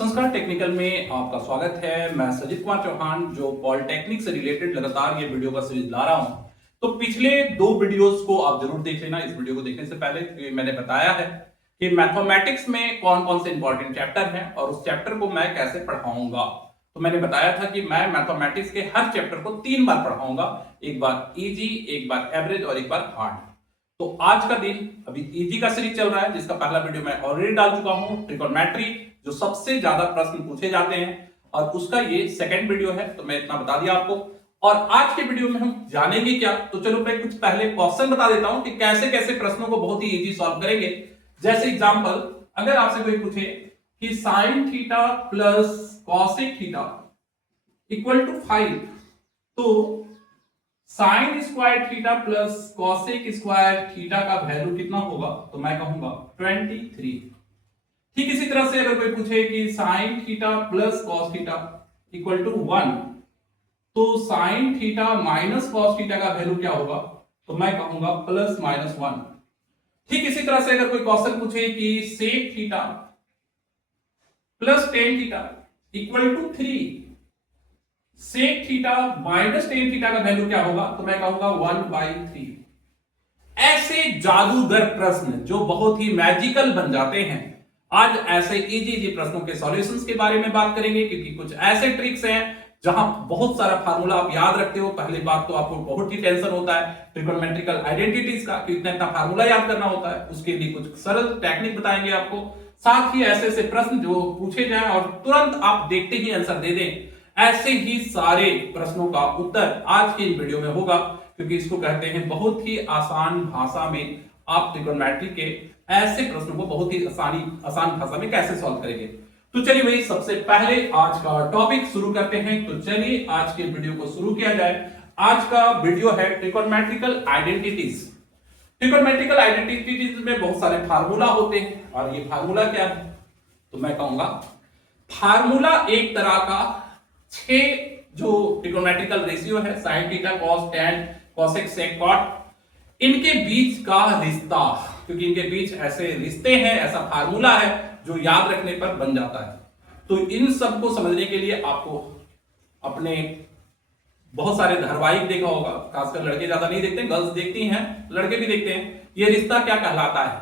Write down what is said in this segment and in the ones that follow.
संस्कार टेक्निकल में आपका स्वागत है। मैं सजित कुमार चौहान जो पॉलिटेक्निक से रिलेटेड लगातार ये वीडियो का सीरीज ला रहा हूं। तो पिछले दो वीडियोस को आप जरूर देख लेना। इस वीडियो को देखने से पहले मैंने बताया है कि मैथमेटिक्स में कौन कौन से इंपॉर्टेंट चैप्टर हैं और उस चैप्टर को मैं कैसे पढ़ाऊंगा। तो मैंने बताया था कि मैं मैथमेटिक्स के हर चैप्टर को 3 बार पढ़ाऊंगा, एक बार इजी, एक बार एवरेज और एक बार हार्ड। तो आज का दिन अभी इजी का सीरीज चल रहा है, जिसका पहला वीडियो मैं ऑलरेडी डाल चुका हूं, ट्रिगोनोमेट्री, जो सबसे ज्यादा प्रश्न पूछे जाते हैं, और उसका ये सेकंड वीडियो है। तो मैं इतना बता दिया आपको। और आज के वीडियो में हम जानेंगे क्या, तो चलो मैं कुछ पहले क्वेश्चन बता देता हूं कि कैसे कैसे प्रश्नों को बहुत ही इजी सॉल्व करेंगे। जैसे एग्जांपल, अगर आपसे कोई पूछे कि sine theta plus cosec theta equal to 5, तो sine square theta plus cosec square theta का वैल्यू कितना होगा, तो मैं कहूंगा 23। ठीक इसी तरह से अगर कोई पूछे कि sine theta plus cos theta equal to 1, तो sine theta minus cos theta का वैल्यू क्या होगा, तो मैं कहूंगा प्लस माइनस 1। ठीक इसी तरह से अगर कोई क्वेश्चन पूछे कि sec theta plus tan theta equal to 3, sec theta minus tan theta का वैल्यू क्या होगा, तो मैं कहूंगा 1/3। ऐसे जादूगर प्रश्न जो बहुत ही मैजिकल बन जाते हैं, आज ऐसे इजी इजी प्रश्नों के सॉल्यूशंस के बारे में बात करेंगे, क्योंकि कुछ ऐसे ट्रिक्स हैं जहां बहुत सारा फार्मूला आप याद रखते हो। पहली बात तो आपको बहुत ही टेंशन होता है ट्रिगोनोमेट्रिकल आइडेंटिटीज का, कि इतना फार्मूला याद करना होता है। उसके लिए कुछ सरल टेक्निक बताएंगे आपको, साथ ही ऐसे ऐसे प्रश्न जो पूछे जाएं और तुरंत आप देखते ही आंसर दे दें। ऐसे ही सारे प्रश्नों का उत्तर आज की वीडियो में होगा, क्योंकि इसको कहते हैं बहुत ही आसान भाषा में आप ट्रिगोनोमेट्री के ऐसे प्रश्नों को बहुत ही आसान भाषा में कैसे सॉल्व करेंगे। तो चलिए भाई, सबसे पहले आज का टॉपिक शुरू करते हैं। तो चलिए आज के वीडियो को शुरू किया जाए। आज का वीडियो है ट्रिगोनोमेट्रिकल आइडेंटिटीज। ट्रिगोनोमेट्रिकल आइडेंटिटीज में बहुत सारे फार्मूला होते हैं, और ये फार्मूला क्या है, तो मैं कहूंगा फार्मूला एक तरह का 6 जो ट्रिगोनोमेट्रिकल रेशियो है, sine theta cos tan cosec sec cot, इनके बीच का रिश्ता, क्योंकि इनके बीच ऐसे रिश्ते हैं, ऐसा फार्मूला है जो याद रखने पर बन जाता है। तो इन सब को समझने के लिए आपको अपने बहुत सारे धारावाहिक देखा होगा, खासकर लड़के ज्यादा नहीं देखते, गर्ल्स देखती हैं, लड़के भी देखते हैं, ये रिश्ता क्या कहलाता है।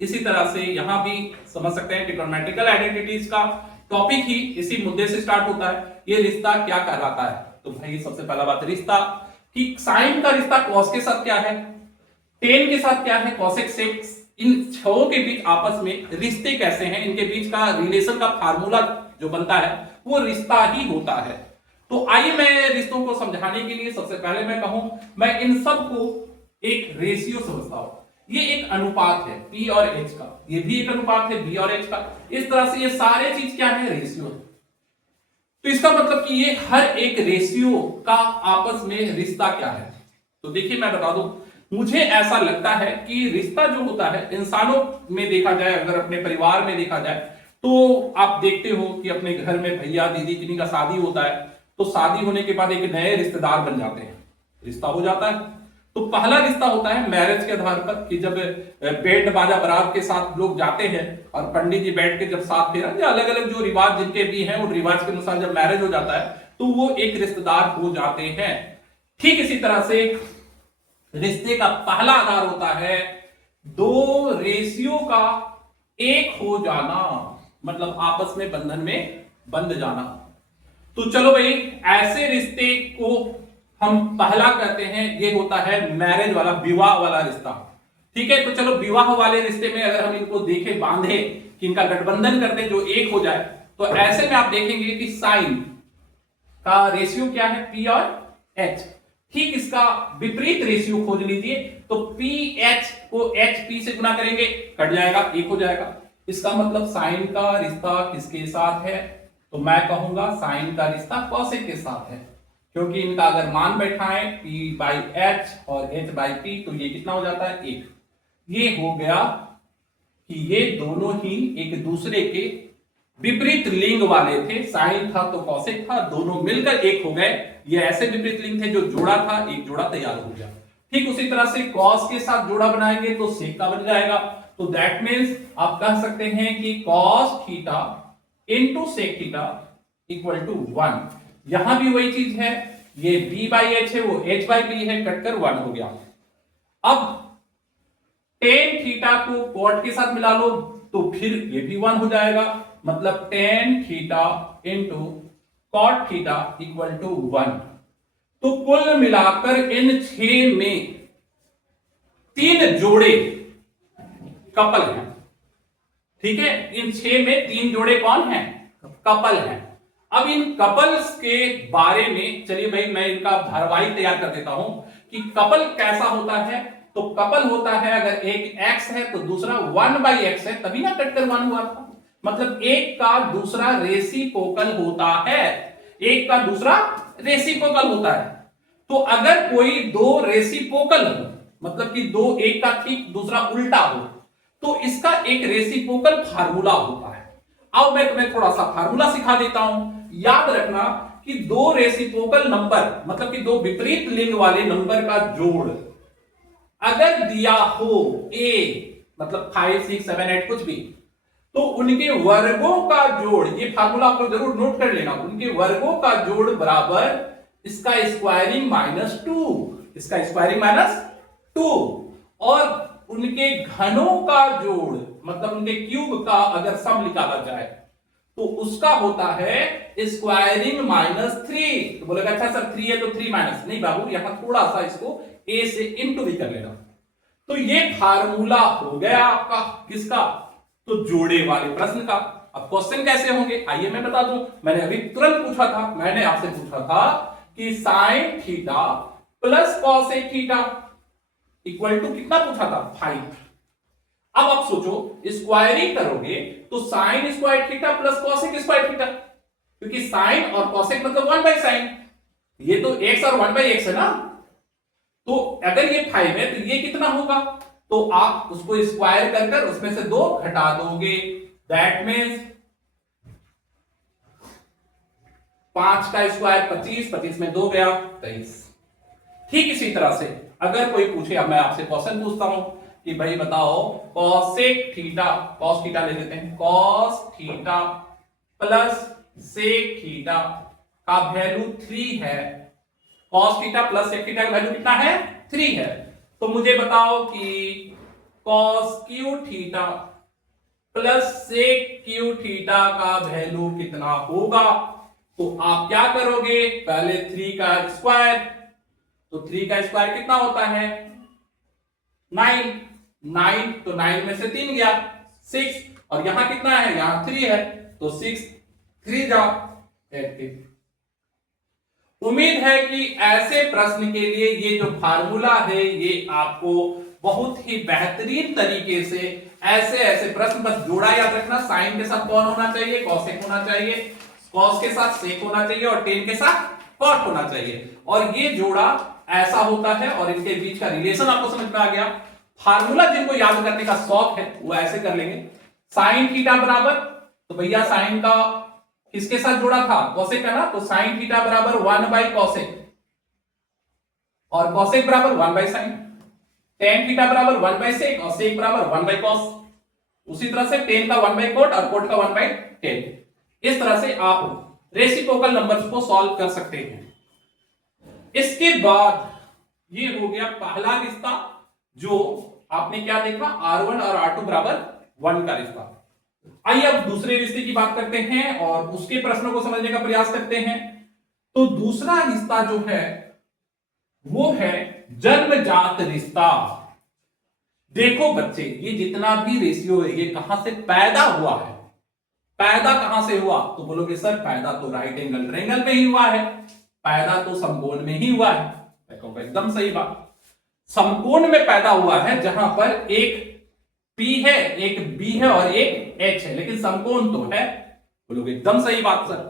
इसी तरह से यहां भी समझ सकते हैं ट्रिगोनोमेट्रिकल आइडेंटिटीज का टॉपिक ही इसी मुद्दे से स्टार्ट होता है, ये रिश्ता क्या कहलाता है। तो भाई सबसे पहला बात, रिश्ता कि साइन का रिश्ता कॉस के साथ क्या है, टेन के साथ क्या है, कॉसेक सेक, इन छहों के बीच आपस में रिश्ते कैसे हैं, इनके बीच का रिलेशन का फार्मूला जो बनता है वो रिश्ता ही होता है। तो आइए मैं रिश्तों को समझाने के लिए सबसे पहले मैं कहूं, मैं इन सब को एक रेशियो समझता हूं। ये एक अनुपात है P और H का, ये भी एक अनुपात है B और H का। इस तरह से ये सारे चीज क्या है, रेशियो है। तो इसका मतलब कि ये हर एक रेशियो का आपस में रिश्ता क्या है। तो देखिए मैं बता दूं, मुझे ऐसा लगता है कि रिश्ता जो होता है इंसानों में देखा जाए, अगर अपने परिवार में देखा जाए, तो आप देखते हो कि अपने घर में भैया दीदी किन्हीं का शादी होता है, तो शादी होने के बाद एक नए रिश्तेदार बन जाते हैं, रिश्ता हो जाता है। तो पहला रिश्ता होता है मैरिज के आधार पर, कि जब बैंड बाजा बारात के साथ लोग जाते हैं और पंडित जी बैठ के जब साथ फेरा, या अलग अलग जो रिवाज जिनके भी हैं उन रिवाज के अनुसार जब मैरिज हो जाता है तो वो एक रिश्तेदार हो जाते हैं। ठीक इसी तरह से रिश्ते का पहला आधार होता है दो रेशियो का एक हो जाना, मतलब आपस में बंधन में बंध जाना। तो चलो भाई, ऐसे रिश्ते को हम पहला कहते हैं, ये होता है मैरिज वाला, विवाह वाला रिश्ता। ठीक है, तो चलो विवाह वाले रिश्ते में अगर हम इनको देखें, बांधे कि इनका गठबंधन कर दें जो एक हो जाए, तो ऐसे में आप देखेंगे कि साइन का रेशियो क्या है, P और H। ठीक इसका विपरीत रेशियो खोज लीजिए, तो PH को HP से गुना करेंगे, कट जाएगा, एक हो जाएगा। इसका मतलब साइन का रिश्ता किसके साथ है, तो मैं कहूंगा साइन का रिश्ता कॉसेक के साथ है, क्योंकि इनका अगर मान बैठाएं P/H और H/P, तो ये कितना हो जाता है, 1। ये हो गया कि ये दोनों ही एक दूसरे के विपरीत लिंग वाले थे, साइन था तो कॉसेक था, दोनों मिलकर एक हो गए। ये ऐसे विपरीत लिंग थे जो जोड़ा था, एक जोड़ा तैयार हो गया। ठीक उसी तरह से कॉस के साथ जोड़ा बनाएंगे तो सेक का बन जाएगा। तो दैट मीन्स आप कह सकते हैं कि cos theta into sec theta equal to 1। यहां भी वही चीज है, ये b बाई एच है, वो h बाई बी है, कटकर 1 हो गया। अब टेन थीटा को कॉट के साथ मिला लो तो फिर ये भी 1 हो जाएगा, मतलब tan theta into cot theta equal to 1। तो कुल मिलाकर इन 6 में 3 जोड़े कपल हैं। ठीक है, इन 6 में 3 जोड़े कौन हैं? कपल हैं। अब इन कपल्स के बारे में चलिए भाई मैं इनका धारावाहिक तैयार कर देता हूं कि कपल कैसा होता है। तो कपल होता है अगर एक x है तो दूसरा 1/x है, तभी ना कटकर 1 हुआ था। मतलब एक का दूसरा रेसिप्रोकल होता है, एक का दूसरा रेसिप्रोकल होता है। तो अगर कोई दो रेसिप्रोकल हो, मतलब कि दो, एक का ठीक दूसरा उल्टा हो, तो इसका एक रेसिप्रोकल फार्मूला होता है। अब मैं तुम्हें थोड़ा सा फार्मूला सिखा देता हूं। याद रखना कि दो रेसिप्रोकल नंबर, मतलब कि दो विपरीत लिंग वाले नंबर का जोड़ अगर दिया हो a, मतलब 5, 6, 7, 8 कुछ भी, तो उनके वर्गों का जोड़, ये फार्मूला आपको जरूर नोट कर लेना, उनके वर्गों का जोड़ बराबर इसका स्क्वायरिंग माइनस 2, इसका स्क्वायरिंग माइनस 2, और उनके घनों का जोड़, मतलब उनके क्यूब का अगर सम निकाला जाए तो उसका होता है स्क्वायरिंग माइनस 3। तो बोलेगा अच्छा सर 3 है तो 3 माइनस, नहीं बाबू यहां थोड़ा सा इसको a से इंटू भी कर लेना। तो ये फार्मूला हो गया आपका किसका? तो जोड़े वाले प्रश्न का। अब क्वेश्चन कैसे होंगे आइए मैं बता दूं। मैंने अभी तुरंत पूछा था, मैंने आपसे पूछा था कि sine theta plus cosec theta equal to कितना पूछा था? 5। अब आप सोचो स्क्वायरिंग करोगे तो sine square theta plus cosec square theta, क्योंकि साइन और कॉसेक मतलब 1/sin, ये तो x और 1/x है ना। तो अगर ये 5 है तो ये कितना होगा? तो आप उसको स्क्वायर कर कर उसमें से 2 घटा दोगे, दैट मीन्स 5 का स्क्वायर 25, 25 में 2 गया 23। ठीक इसी तरह से अगर कोई पूछे, अब मैं आपसे क्वेश्चन पूछता हूं कि भाई बताओ कॉसेक थीटा, कॉस थीटा ले लेते हैं, cos theta plus sec theta का वैल्यू 3 है, cos theta plus sec theta का वैल्यू कितना है? 3 है। तो मुझे बताओ कि cos cube theta plus sec cube theta का वैल्यू कितना होगा? तो आप क्या करोगे, पहले 3 का स्क्वायर, तो 3 का स्क्वायर कितना होता है? 9, 9 तो 9 में से 3 गया 6, और यहां कितना है? यहां 3 है, तो 6 3 जा 8। उम्मीद है कि ऐसे प्रश्न के लिए ये जो फार्मूला है ये आपको बहुत ही बेहतरीन तरीके से, ऐसे ऐसे प्रश्न बस जोड़ा याद रखना, साइन के साथ कौन होना चाहिए? कॉसेक होना चाहिए, कॉस के साथ सेक होना चाहिए, और टेन के साथ कॉट होना चाहिए। और ये जोड़ा ऐसा होता है और इनके बीच का रिलेशन आपको समझ में आ गया। फार्मूला जिनको याद करने का शौक है वो ऐसे कर लेंगे, साइन थीटा बराबर, तो भैया साइन का किसके साथ जोड़ा था? कॉसेक है ना, तो साइन थीटा बराबर 1/कॉसेक, और कॉसेक बराबर 1/साइन, टेन थीटा बराबर 1/सेक, और सेक बराबर 1/कॉस। उसी तरह से टेन का 1/कोट और कोट का 1/टेन। इस तरह से आप रेसिप्रोकल नंबर्स को सॉल्व कर सकते हैं। इसके बाद ये हो गया पहला रिश्ता, जो आपने क्या देखा, R1 और R2 बराबर 1 का रिश्ता। आइए अब दूसरे रिश्ते की बात करते हैं और उसके प्रश्नों को समझने का प्रयास करते हैं। तो दूसरा रिश्ता जो है वो है जन्मजात रिश्ता। देखो बच्चे, ये जितना भी रेशियो है ये कहां से पैदा हुआ है? पैदा कहां से हुआ? तो बोलोगे सर पैदा तो राइट एंगल ट्रायंगल में ही हुआ है, पैदा तो समकोण में ही हुआ है। मैं कहूंगा एकदम सही बात, समकोण में पैदा हुआ है जहां पर एक P है, एक B है और एक H है, लेकिन समकोण तो है। बोलोगे एकदम सही बात सर।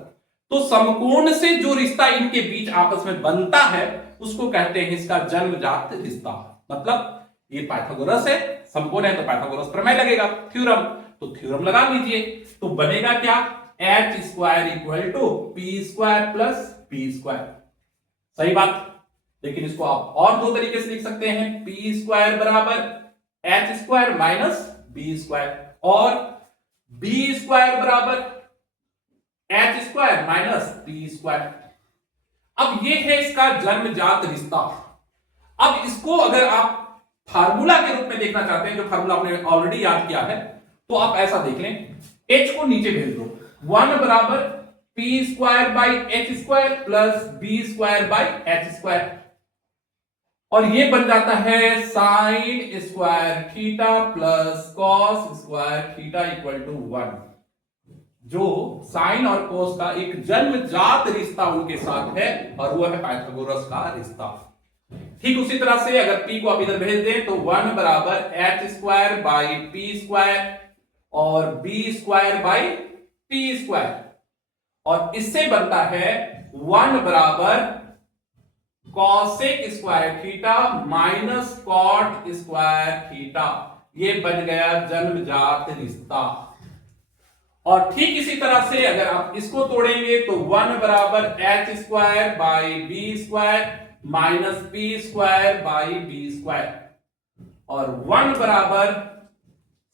तो समकोण से जो रिश्ता इनके बीच आपस में बनता है उसको कहते हैं इसका जन्मजात रिश्ता। मतलब ये पाइथागोरस है, समकोण है तो पाइथागोरस प्रमेय लगेगा, थ्योरम, तो थ्योरम लगा लीजिए। तो बनेगा क्या? H square equal to P square plus B square. सही बात। लेकिन इसको आप और दो तरीके से लिख सकते हैं, पी स्क्वायर बराबर H square minus B square, और बी स्क्वायर बराबर H square minus P square. अब ये है इसका जन्मजात रिश्ता। अब इसको अगर आप फार्मूला के रूप में देखना चाहते हैं, जो फार्मूला आपने ऑलरेडी याद किया है, तो आप ऐसा देख लें, एच को नीचे भेज दो, 1 बराबर P square by H square plus B square by H square, और ये बन जाता है sine square theta plus cos square theta equal to 1, जो साइन और कोस का एक जन्मजात रिश्ता उनके साथ है, और वो है पाइथागोरस का रिश्ता। ठीक उसी तरह से अगर p को आप इधर भेज दें तो 1 बराबर H square by P square और B square by T square, और इससे बनता है 1 बराबर cosec square theta minus cot square theta. ये बन गया जन्मजात रिश्ता। और ठीक इसी तरह से अगर आप इसको तोड़ेंगे तो 1 बराबर H square by B square minus P square by B square, और 1 बराबर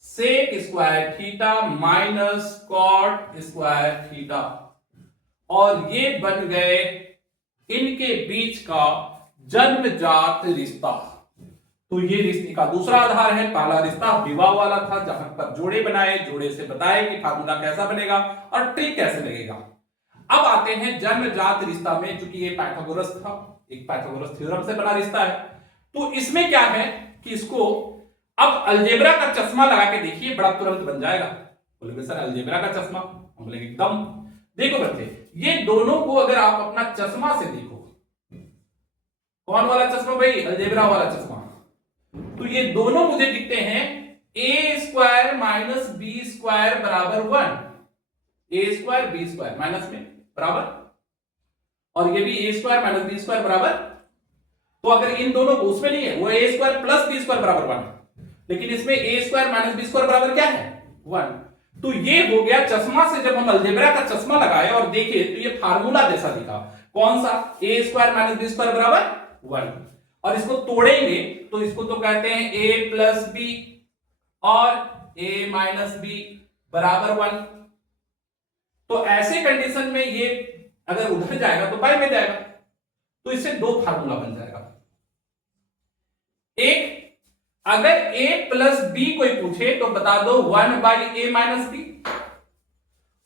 sec square theta minus cot square theta, और ये बन गए इनके बीच का जन्मजात रिश्ता। तो ये रिश्ते का दूसरा आधार है। पहला रिश्ता विवाह वाला था, जहां पर जोड़े बनाए, जोड़े से बताए कि फार्मूला कैसा बनेगा और ट्रिक कैसे लगेगा। अब आते हैं जन्मजात रिश्ता में, चूंकि ये पाइथागोरस था, एक पाइथागोरस थ्योरम से बना रिश्ता है, तो इसमें क्या है कि इसको अब अलजेब्रा का चश्मा लगा के देखिए, बड़ा तुरंत बन जाएगा। बोले सर अलजेब्रा का चश्मा? हम बोलेंगे एकदम। देखो बच्चे, ये दोनों को अगर आप अपना चश्मा से देखो, कौन वाला चश्मा भाई? अलजेब्रा वाला चश्मा। तो ये दोनों मुझे दिखते हैं ए स्क्वायर माइनस बी स्क्वायर बराबर 1, ए स्क्वायर बी स्क्वायर माइनस में बराबर, और ये भी ए स्क्वायर माइनस बी स्क्वायर बराबर। तो अगर इन दोनों को, उसमें नहीं है, वो ए स्क्वायर प्लस बी स्क्वायर बराबर 1, लेकिन इसमें ए स्क्वायर माइनस बी स्क्वायर बराबर क्या है? 1। तो ये हो गया चश्मा से जब हम अलजेब्रा का चश्मा लगाए और देखे तो ये फार्मूला जैसा दिखा। कौन सा? ए स्क्वायर माइनस बी स्क्वायर बराबर 1। और इसको तोड़ेंगे तो इसको तो कहते हैं a प्लस बी और a माइनस बी बराबर 1। तो ऐसे कंडीशन में ये अगर उधर जाएगा तो बाई में जाएगा, तो इससे दो फार्मूला बन जाएगा। एक, अगर a प्लस बी कोई पूछे तो बता दो 1 बाई ए माइनस बी,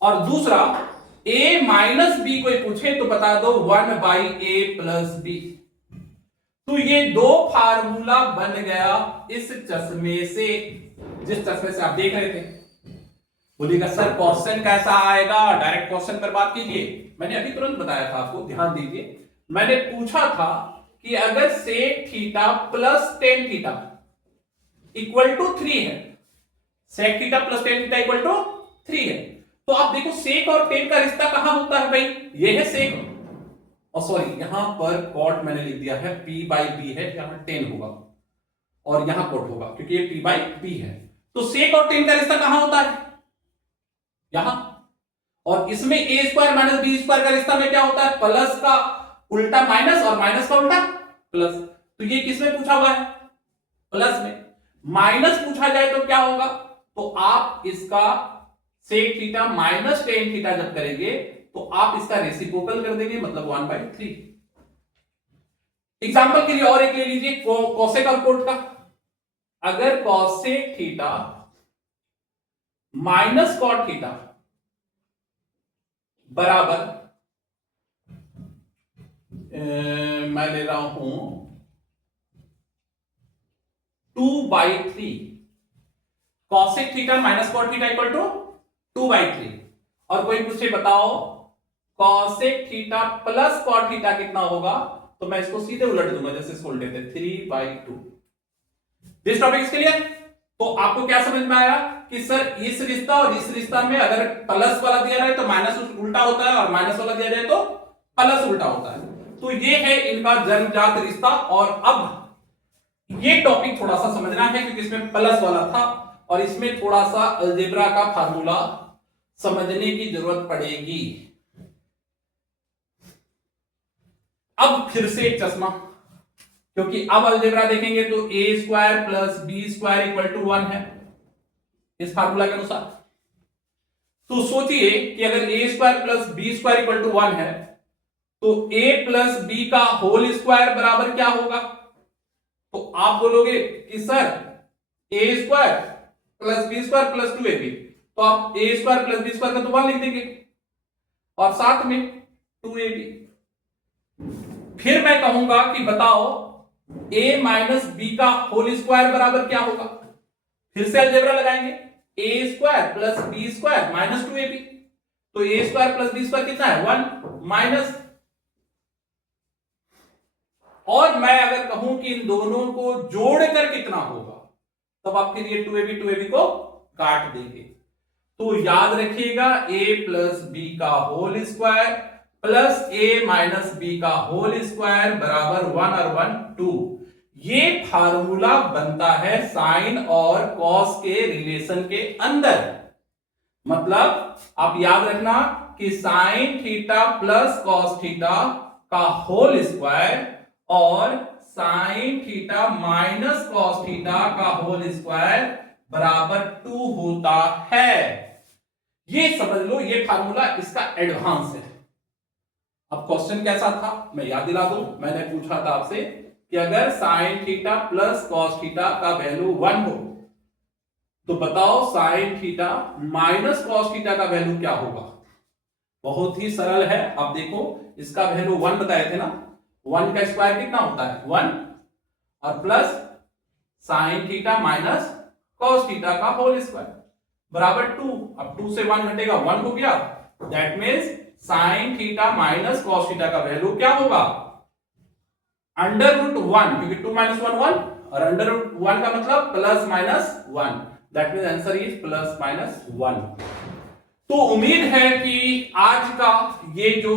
और दूसरा a माइनस बी कोई पूछे तो बता दो 1 बाई ए प्लस बी। तो ये दो फार्मूला बन गया इस चश्मे से, जिस चश्मे से आप देख रहे थे। बोलिएगा सर क्वेश्चन कैसा आएगा? डायरेक्ट क्वेश्चन पर बात कीजिए। मैंने अभी तुरंत बताया था आपको, ध्यान दीजिए। मैंने पूछा था कि अगर sec theta plus tan theta equal to 3 है, sec theta plus tan theta equal to 3 है, तो आप देखो सेक और टेन का रिश्ता कहां होता है भाई? ये है सेक, और सॉरी यहां पर कॉट मैंने लिख दिया है p बाई बी है, यहां 10 होगा और यहां कॉट होगा क्योंकि ये p बाई बी है। तो सेक और टेन का रिश्ता कहां होता है? यहां। और इसमें ए स्क्वायर माइनस बी स्क्वायर का रिश्ता में क्या होता है? प्लस का उल्टा माइनस और माइनस का उल्टा प्लस। तो ये किसमें पूछा हुआ है? प्लस में। माइनस पूछा जाए तो क्या होगा? तो आप इसका sec theta minus tan theta जब करेंगे तो आप इसका रेसिप्रोकल कर देंगे, मतलब 1/3। एग्जांपल के लिए और एक ले लीजिए, कोसेक और कोट का। अगर cosec theta minus cot theta बराबर मैं ले रहा हूं 2/3, cosec theta minus cot theta equal to 2/3, और कोई पूछे बताओ cosec theta plus cot theta कितना होगा, तो मैं इसको सीधे उलट दूंगा, जैसे इसको उलटे थे 3/2। This topic is clear? तो आपको क्या समझ में आया कि सर इस रिश्ता और इस रिश्ता में अगर प्लस वाला दिया जाए तो माइनस उल्टा होता है, और माइनस वाला दिया जाए तो प्लस उल्टा होता है। तो ये है इनका जन्मजात रिश्ता। और अब ये टॉपिक थोड़ा सा समझना है क्योंकि इसमें प्लस वाला था और इसमें थोड़ा सा अलजेब्रा का फार्मूला समझने की जरूरत पड़ेगी। अब फिर से एक चश्मा, क्योंकि अब अलजेब्रा देखेंगे तो A square plus B square equal to 1 है इस फार्मूला के अनुसार। तो सोचिए कि अगर A square plus B square equal to 1 है तो ए प्लस बी का होल स्क्वायर बराबर क्या होगा? तो आप बोलोगे कि sir A square plus B square plus 2ab, तो आप A square plus B square का तो 1 लिख देंगे और साथ में 2ab। फिर मैं कहूंगा कि बताओ a माइनस बी का होल स्क्वायर बराबर क्या होगा? फिर से अलजेब्रा लगाएंगे, A square plus B square minus 2ab, तो A square plus B square कितना है? 1 माइनस, और मैं अगर कहूं कि इन दोनों को जोड़कर कितना होगा, तब आप फिर ये 2ab को काट देंगे। तो याद रखिएगा a प्लस बी का whole square plus a minus B का होल स्क्वायर बराबर 1 और 1 2। ये फार्मूला बनता है साइन और कॉस के रिलेशन के अंदर। मतलब आप याद रखना कि sine theta plus cos theta का होल स्क्वायर और sign theta minus cos theta का होल स्क्वायर बराबर 2 होता है। ये समझ लो, ये फार्मूला इसका एडवांस है। अब क्वेश्चन कैसा था मैं याद दिला दूं। मैंने पूछा था आपसे कि अगर sign theta plus cos theta का वैल्यू 1 हो तो बताओ sign theta minus cos theta का वैल्यू क्या होगा? बहुत ही सरल है। अब देखो इसका वैल्यू 1 बताए थे ना, 1 का स्क्वायर कितना होता है? 1 और plus sign theta minus cos theta का होल स्क्वायर बराबर 2। अब 2 से 1 घटेगा 1 हो गया। That means sign theta minus cos theta का वैल्यू क्या होगा? अंडर रूट 1, क्योंकि 2 माइनस 1 1 और अंडर रूट 1 का मतलब plus minus 1। That means answer is plus minus 1। तो उम्मीद है कि आज का ये जो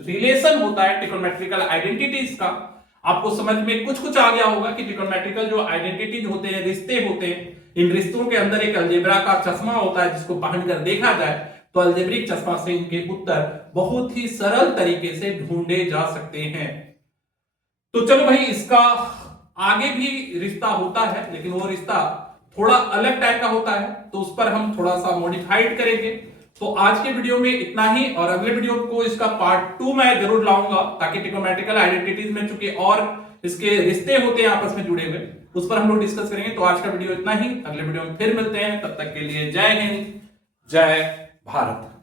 रिलेशन होता है ट्रिग्नोमेट्रिकल आइडेंटिटीज का, आपको समझ में कुछ कुछ आ गया होगा कि ट्रिग्नोमेट्रिकल जो आइडेंटिटीज होते हैं, रिश्ते होते हैं, इन रिश्तों के अंदर एक अलजेब्रा का चश्मा होता है जिसको पहनकर देखा जाए तो अलजेब्रिक चश्मा से इनके उत्तर बहुत ही सरल तरीके से ढूंढे जा सकते हैं। तो चलो भाई, इसका आगे भी रिश्ता होता है लेकिन वो रिश्ता थोड़ा अलग टाइप का होता है, तो उस पर हम थोड़ा सा मॉडिफाइड करेंगे। तो आज के वीडियो में इतना ही, और अगले वीडियो को इसका पार्ट 2 मैं जरूर लाऊंगा, ताकि ट्रिग्नोमेट्रिकल आइडेंटिटीज में चूंकि और इसके रिश्ते होते हैं आपस में जुड़े हुए, उस पर हम लोग डिस्कस करेंगे। तो आज का वीडियो इतना ही, अगले वीडियो में फिर मिलते हैं। तब तक के लिए जय हिंद, जय भारत।